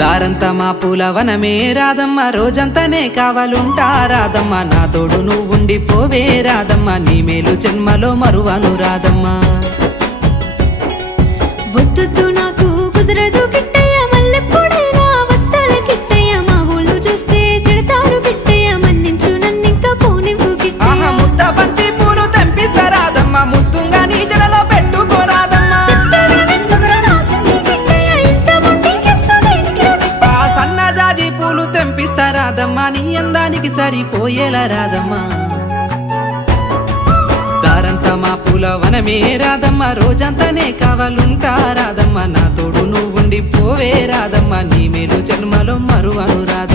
దారంతా మా పూలవనమే రాధమ్మ, రోజంతానే కావాలుంటా రాధమ్మ, నా తోడు నువ్వుండి పోవే రాధమ్మ, నీ మేలు జన్మలో మరువను రాధమ్మ. వద్దు నాకు కుదరదు కిట్టయ్య, మల్లెప్పుడైనా వస్తాల కిట్టయ్య, మా ఊళ్ళు చూస్తే తిడతారు కిట్టయ్య, మన్నించు నన్నింకా పోనివ్వు కిట్టయ్య. ముద్ద బంతి పూలు తెంపిస్తా రాధమ్మ, ముద్దుంగా నీ జడలో పెట్టుకో రాధమ్మ. సన్నజాజి పూలు తెంపిస్తా రాధమ్మ, నీ అందానికి సరిపోయేలా రాధమ్మ. దారంతా మా పూలవనమే రాధమ్మ, రోజంతానే కావాలుంటా రాధమ్మ, నా తోడు నువ్వుండి పోవే రాధమ్మ, నీ మేలు జన్మలో మరువను రాధమ్మ.